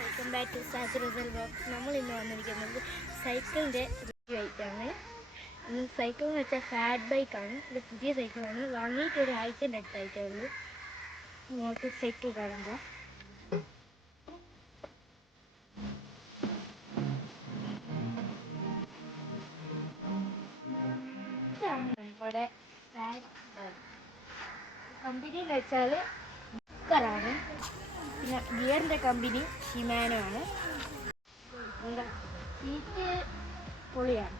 Welcome back to Satural Box. നമ്മൾ ഇന്ന് വന്നിരിക്കുന്നത് സൈക്കിളിൻ്റെ റിവ്യൂ ആയിട്ടാണ്. സൈക്കിൾ എന്ന് വെച്ചാൽ ഫാറ്റ് ബൈക്കാണ്. ഇത് പുതിയ സൈക്കിളാണ്, വാങ്ങിയിട്ട് ഒരാഴ്ചൻ്റെ അടുത്തായിട്ടുള്ളൂ. മോട്ടോർ സൈക്കിൾ കാണുമ്പോൾ ഇതാണ് നമ്മുടെ ഫാറ്റ് ബൈക്ക്. കമ്പനി എന്ന് വെച്ചാൽ ബുക്കറാണ്. പിന്നെ ഗിയറിൻ്റെ കമ്പനി ഷിമാനോ ആണ്. എന്താ സീറ്റ് പൊളിയാണ്.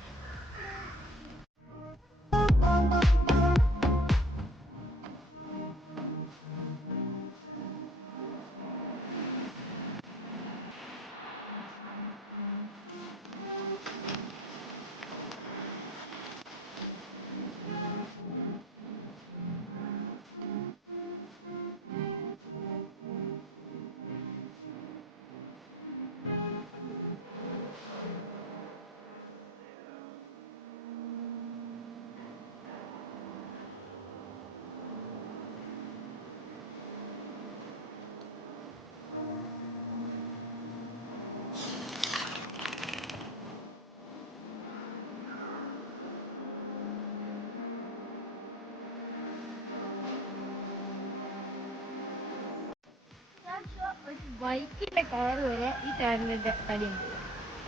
ബൈക്കിൻ്റെ കളർ വരെ ഈ ടാങ്കിൻ്റെ തടിയുണ്ട്.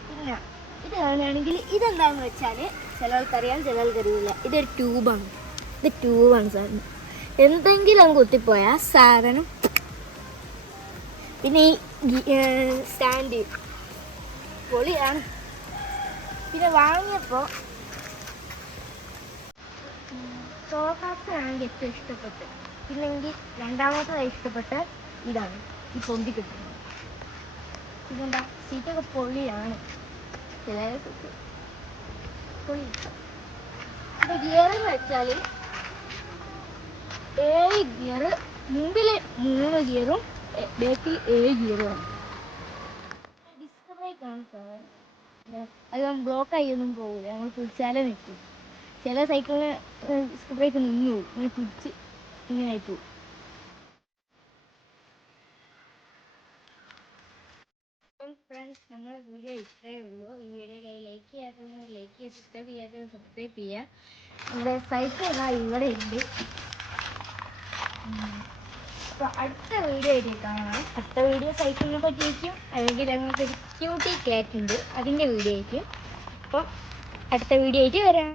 പിന്നെ ഇത് കാണുകയാണെങ്കിൽ ഇതെന്താണെന്ന് വെച്ചാൽ ചിലർക്കറിയാം ചിലർക്കറിയില്ല. ഇതൊരു ട്യൂബാണ്. സാധനം എന്തെങ്കിലും കുത്തിപ്പോയാൽ സാധനം. പിന്നെ ഈ സ്റ്റാൻഡ് പൊളിയാണ്. പിന്നെ വാങ്ങിയപ്പോൾ സോഫാസിനാണെങ്കിൽ ഏറ്റവും ഇഷ്ടപ്പെട്ടത്. പിന്നെങ്കിൽ രണ്ടാമത്തേതായി ഇഷ്ടപ്പെട്ട ഇതാണ് ഈ പൊന്തി കിട്ടുന്നത്. ഇതെന്താ സീറ്റൊക്കെ പൊള്ളിയാണ്. ചിലർക്ക് പൊള്ളി. ഇത് ഗിയറെന്ന് വെച്ചാൽ 7 ഗിയർ, മുമ്പിൽ 3 ഗിയറും ബാക്കിൽ 7 ഗിയറുമാണ്. ഡിസ്ക് ബ്രേക്കാണ് സാധനം. അത് ബ്ലോക്കായി ഒന്നും പോകില്ല, നമ്മൾ പിടിച്ചാലേ നിൽക്കും. ചില സൈക്കിളിന് ഡിസ്ക് ബ്രേക്ക് നിന്നു പോകും, ഇങ്ങനെ പിടിച്ച് ഇങ്ങനെ ആയിപ്പോവും. ഫ്രണ്ട്സ്, നമ്മുടെ വീഡിയോ ഇത്രയേ ഉള്ളൂ. ഈ വീഡിയോ ലൈക്ക് ചെയ്യാത്തവർ ലൈക്ക് ചെയ്യുക, സബ്സ്ക്രൈബ് ചെയ്യാത്തവർ സബ്സ്ക്രൈബ് ചെയ്യുക. നമ്മുടെ സൈക്കിൾ ഇവിടെ ഉണ്ട്. അപ്പോൾ അടുത്ത വീഡിയോ ആയിട്ട് കാണാം. അടുത്ത വീഡിയോ സൈക്കിളിനെ പറ്റിയിരിക്കും, അല്ലെങ്കിൽ ഞങ്ങൾക്കൊരു ക്യൂട്ടി ക്യാറ്റ് ഉണ്ട്, അതിൻ്റെ വീഡിയോ ആയിരിക്കും. അപ്പോൾ അടുത്ത വീഡിയോ ആയിട്ട് വരാം.